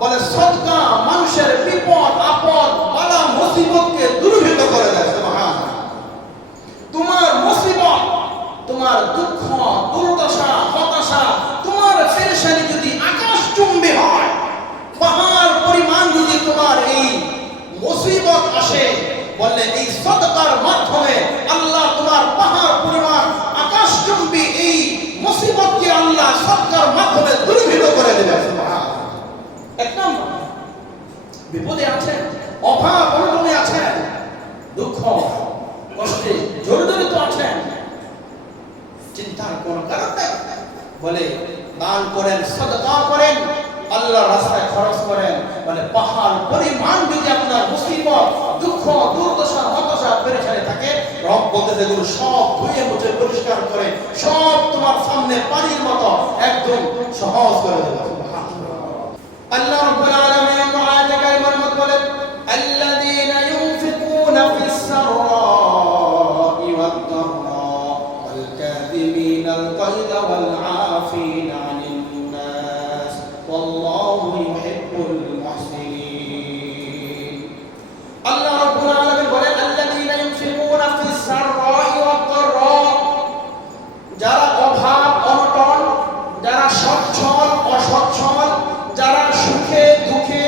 বলে সদকা মানুষের বিপদ আপদ বালা মুসিবতকে দূরীভূত করে দেয়। সুবহানাল্লাহ। তোমার মুসিবত, তোমার দুঃখ, দুর্দশা, হতাশা, তোমার পেরেশানি যদি আকাশচুম্বী হয়, পাহাড় পরিমাণ যদি তোমার এই মুসিবত আসে, বললে এই সদকার মাধ্যমে আল্লাহ তোমার পাহাড় পরিমাণ আকাশচুম্বী এই মুসিবতকে আল্লাহ সদকার মাধ্যমে দূরীভূত করে দেবে। সুবহানাল্লাহ। এক নম্বর, বিপদে আছেন, অভাব অনটনে আছেন, দুঃখ কষ্টে জর্জরিত আছেন, চিন্তার কোন কারণ নেই, বলে দান করেন, সদকা করেন, আল্লাহর রাস্তায় খরচ করেন, মানে পাহাড় পরিমাণ যদি আপনার মুসিবত, দুঃখ, দুর্দশা, হতাশা, পেরেশানি থাকে, রব বলতে যেগুলো সব ধুয়ে মুছে পরিষ্কার করে সব তোমার সামনে পানির মতো একদম সহজ করে দেবে। আল্লাহ রাব্বুল আলামিন আয়াতে কারিমার মধ্যে বলেন, আল্লাযীনা ইউনফিকুনা ফিস সাররা'i ওয়াদ দাররা ওয়াল কাযিমিনাল গায়যা ওয়াল আফিনা আনিন নাস ওয়াল্লাহু ইউহিব্বুল মুহসিনিন। আল্লাহ রাব্বুল আলামিন বলেন, আল্লাযীনা ইউনফিকুনা ফিস সাররা'i ওয়াদ দাররা, যারা অভাব অনটন, যারা সচ্ছল অসচ্ছল, যারা সুখে দুঃখে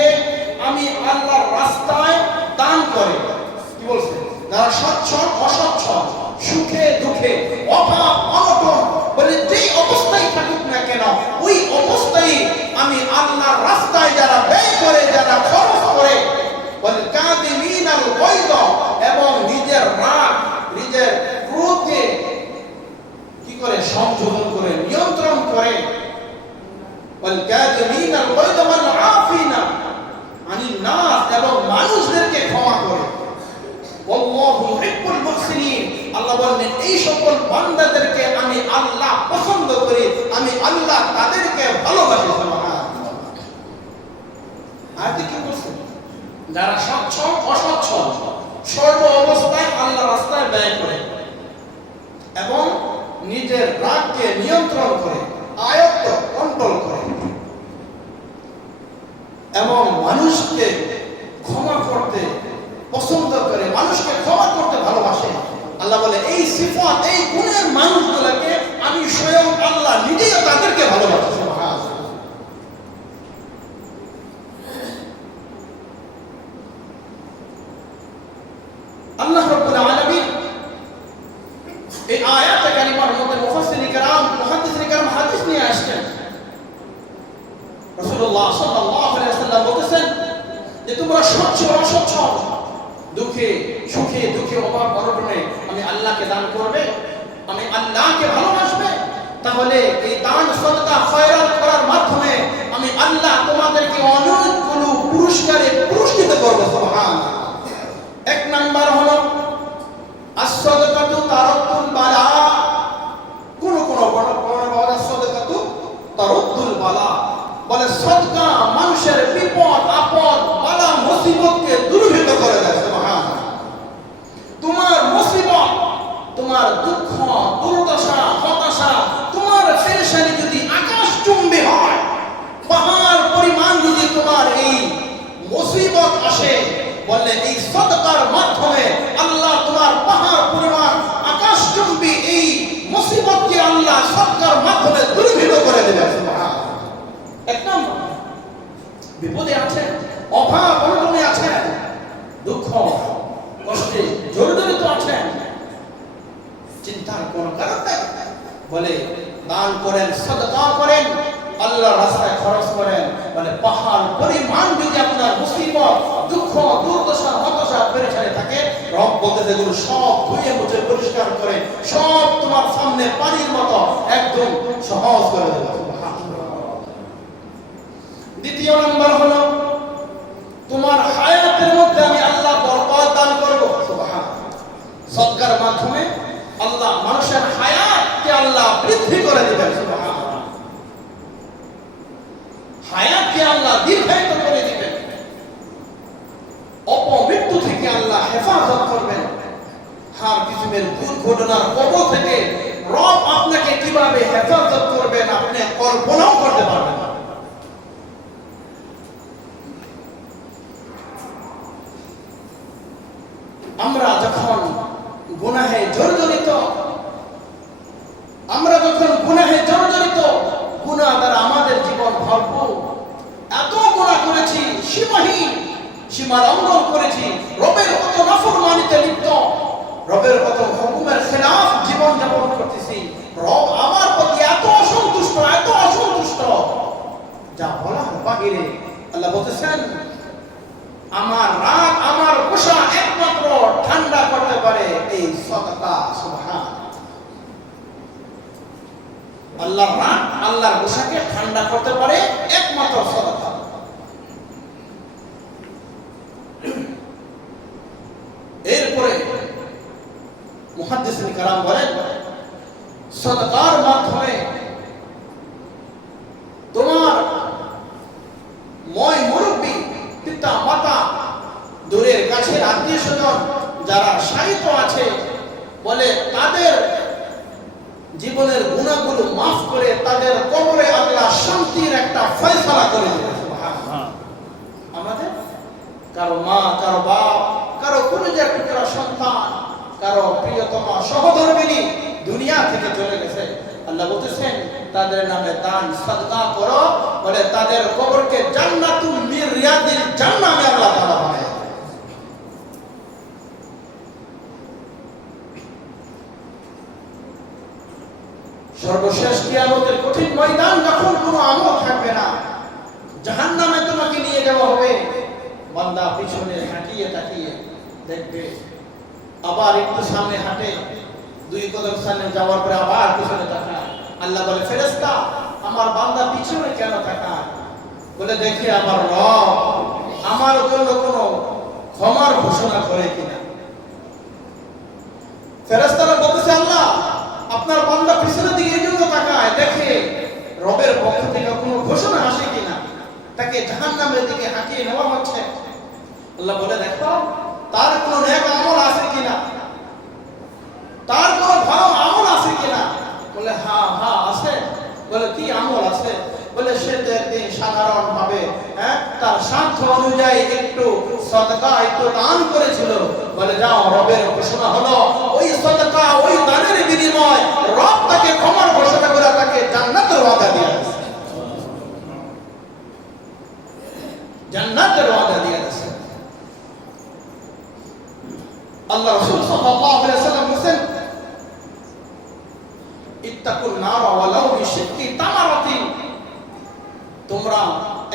আমি আল্লাহর রাস্তায় দান করে, কি বলছে, যারা সচ্ছল অসচ্ছল, সুখে দুঃখে, অভাব অনটন, বলে যেই অবস্থায় থাকুক না কেন ওই অবস্থায় আমি আল্লাহর রাস্তায় যারা ব্যয় করে, যারা খরচ করে, বলে কাযিমিনাল গায়যা, এবং নিজের রাগ, নিজের ক্রোধকে কি করে সংশোধন করে, নিয়ন্ত্রণ করে, ওয়াল-কাযিমিনাল গায়যা ওয়াল-আফিনা আনিন নাস, এবং মানুষদেরকে ক্ষমা করে। আল্লাহু ইউহিব্বুল মুহসিনিন, আল্লাহ বলেন এই সকল বান্দাদেরকে আমি আল্লাহ পছন্দ করি, আমি আল্লাহ তাদেরকে ভালোবাসি। সুবহানাল্লাহ। আয়াতে কি বলছে, যারা সচ্ছল অসচ্ছল সর্ব অবস্থায় আল্লাহর রাস্তায় ব্যয় করে এবং নিজের রাগকে নিয়ন্ত্রণ করে, আয়ত্ত কন্ট্রোল করে, এবং মানুষকে ক্ষমা করতে পছন্দ করে, মানুষকে ক্ষমা করতে ভালোবাসে। আল্লাহ বলে এই সিফাত, এই গুণের মানুষগুলোকে আমি স্বয়ং আল্লাহ নিজেই তাদেরকে ভালোবাসি। সুবহানাল্লাহ। আল্লাহ রাব্বুল আলামিন এই আয়াতে কারিমার মধ্যে মুফাসসিরিন কিরাম, মুহাদ্দিসিন কিরাম হাদিস নিয়ে আসছেন। রাসূলুল্লাহ সাল্লাল্লাহু আলাইহি ওয়াসাল্লাম বলেছেন যে তোমরা সচ্ছল অসচ্ছল, দুঃখে সুখে, দুঃখে অভাব অনটনে আমি আল্লাহকে দান করবে, আমি আল্লাহকে ভালোবাসবে, তাহলে এই দান সদকা খয়রাত করার মাধ্যমে আমি আল্লাহ তোমাদেরকে অনেকগুলো পুরস্কারে পুরস্কৃত করব। সুবহানাল্লাহ। এক নাম্বার হলো আস-সাদাকাতু তারাদ্দুল বালা, কোন বড় সাদাকাতু তারাদ্দুল বালা, বলে সদকা মানুষের বিপদ আপদ বালা মুসিবতকে দূরীভূত করে দেয়। সুবহানাল্লাহ। তোমার মুসিবত, তোমার দুঃখ, দুর্দশা, হতাশা, তোমার পেরেশানি যদি আকাশচুম্বী হয়, পাহাড় পরিমাণ যদি তোমার এই মুসিবত আসে, বললে এই সদকার মাধ্যমে আল্লাহ তোমার পাহাড় পরিমাণ আকাশচুম্বী এই মুসিবতকে আল্লাহ সদকার মাধ্যমে দূরীভূত করে দেবে। সুবহানাল্লাহ। এক নম্বর, বিপদে আছেন, অভাব অনটনে আছেন, দুঃখ কষ্টে জর্জরিত আছেন, চিন্তার কোন কারণ নেই, বলে দান করেন, সদকা করেন, আল্লাহর রাস্তায় খরচ করেন, মানে পাহাড় পরিমাণ যদি আপনার মুসিবত, দুঃখ, দুর্দশা, হতাশা, পেরেশানি থাকে, রব বলতে যেগুলো সব ধুয়ে মুছে পরিষ্কার করে সব তোমার সামনে পানির মতো একদম সহজ করে দেবে। দ্বিতীয় নম্বর হলো তোমার হায়াতের মধ্যে আমি আল্লাহ বরকত দান করব। সুবহানাল্লাহ। সদকার মাধ্যমে আল্লাহ মানুষের হায়াতকে আল্লাহ বৃদ্ধি করে দিবেন। সুবহানাল্লাহ। হায়াতকে আল্লাহ দীর্ঘায়িত করে দিবেন, অপমৃত্যু থেকে আল্লাহ হেফাজত করবেন, হার কিসমের দুর্ঘটনার কবল থেকে রব আপনাকে কিভাবে হেফাজত করবেন আপনি কল্পনাও করতে পারবেন না। আমরা যখন গুনাহে জর্জরিত, আমরা যখন গুনাহে জর্জরিত, গুনাহ দ্বারা আমাদের জীবন ভরপুর, এত গুনাহ করেছি, সীমাহীন সীমা লঙ্ঘন করেছি, রবের কত নাফরমানিতে লিপ্ত, রবের কত হুকুমের খেলাফ জীবন যাপন করতেছি, রব আমার প্রতি এত অসন্তুষ্ট, এত অসন্তুষ্ট, যা বলার বাহিরে। আল্লাহ বলতেছেন আমার রাগ, আমার গোসা একমাত্র ঠান্ডা করতে পারে এই সাদাকা। সুবহান আল্লাহর রাগ, আল্লাহর গোসাকে ঠান্ডা করতে পারে একমাত্র সাদাকা। এরপরে মুহাদ্দিসিন کرام বলেন সাদাকার মাধ্যমে তোমার মই মুরব্বী, পিতা মাতা, দূরের কাছের আত্মীয় স্বজন যারা শায়িত আছে, বলে তাদের জীবনের গুনাহগুলো মাফ করে তাদের কবরে আল্লাহ শান্তির একটা ফয়সালা করে দেবে। সুবহানাল্লাহ। আমাদের কারো মা, কারো বাপ, কারো কলিজার টুকরা সন্তান, কারো প্রিয়তমা সহধর্মিণী দুনিয়া থেকে চলে গেছে, আল্লাহ বলতেছেন তাদের নামে দান সাদকা করো, বলে তাদের কবরকে জান্নাতুল মির রিয়াদিল জান্নাহ মে আল্লাহ তাআলা বানায়। সর্বশেষ কিয়ামতের কঠিন ময়দান যখন কোনো আমল থাকবে না, জাহান্নামে তোমাকে নিয়ে যাওয়া হবে, বান্দা পিছনে তাকিয়ে তাকিয়ে দেখবে, আবার একটু সামনে হাঁটে, দুই কদম সামনে যাওয়ার পরে আবার পিছনে তাকায়। আল্লাহ বলে ফেরেশতা আমার বান্দা পিছনে কেন তাকায়? বলে দেখি আমার রব আমার জন্য কোনো ক্ষমার ঘোষণা করে কিনা। ফেরেশতারা বলতেছে আল্লাহ আপনার বান্দা পিছনের দিকে এই জন্য তাকায়, দেখে রবের পক্ষ থেকে কোনো ঘোষণা আসে কিনা, তাকে জাহান্নামের দিকে হাঁকিয়ে নেওয়া হচ্ছে। আল্লাহ বলে দেখো তার কোনো নেক আমল আছে কিনা, তার কোনো ভালো আমল আছে কিনা। বলে হ্যাঁ হ্যাঁ আছে। বলে কি আমল আছে? বলে সে তো একদিন সাধারণ ভাবে তার সাধ্য অনুযায়ী একটু সাদকা, একটু দান করেছিল। বলে যাও রবের ঘোষণা হলো ওই সাদকা, ওই দানের বিনিময় রব তাকে ক্ষমার ঘোষণা করে তাকে জান্নাতের ওয়াদা দিয়েছে, জান্নাতের ওয়াদা দিয়েছে। আল্লাহ রাসূল সাল্লাল্লাহু আলাইহি ওয়াসাল্লাম বলেন ইত্তাকুন নার ওয়ালাউ বিশিক্কি তামারাতিন, তোমরা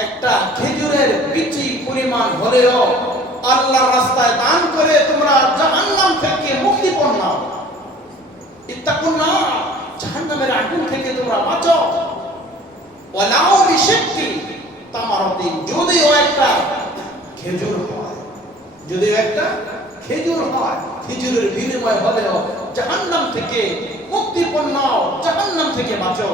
একটা খেজুরের বিচি পরিমাণ হলেও আল্লাহর রাস্তায় দান করে তোমরা জাহান্নাম থেকে মুক্তিপণ নাও। ইত্তাকুন নার, জাহান্নামের আগুন থেকে তোমরা বাঁচো। ওয়ালাউ বিশিক্কি তামারাতিন, যদিও একটা খেজুর হয়, যদিও একটা খেজুর হয়, খেজুরের বিনিময় হলেও জাহান্নাম থেকে মুক্তিপণ নাও, জাহান্নাম থেকে বাঁচো।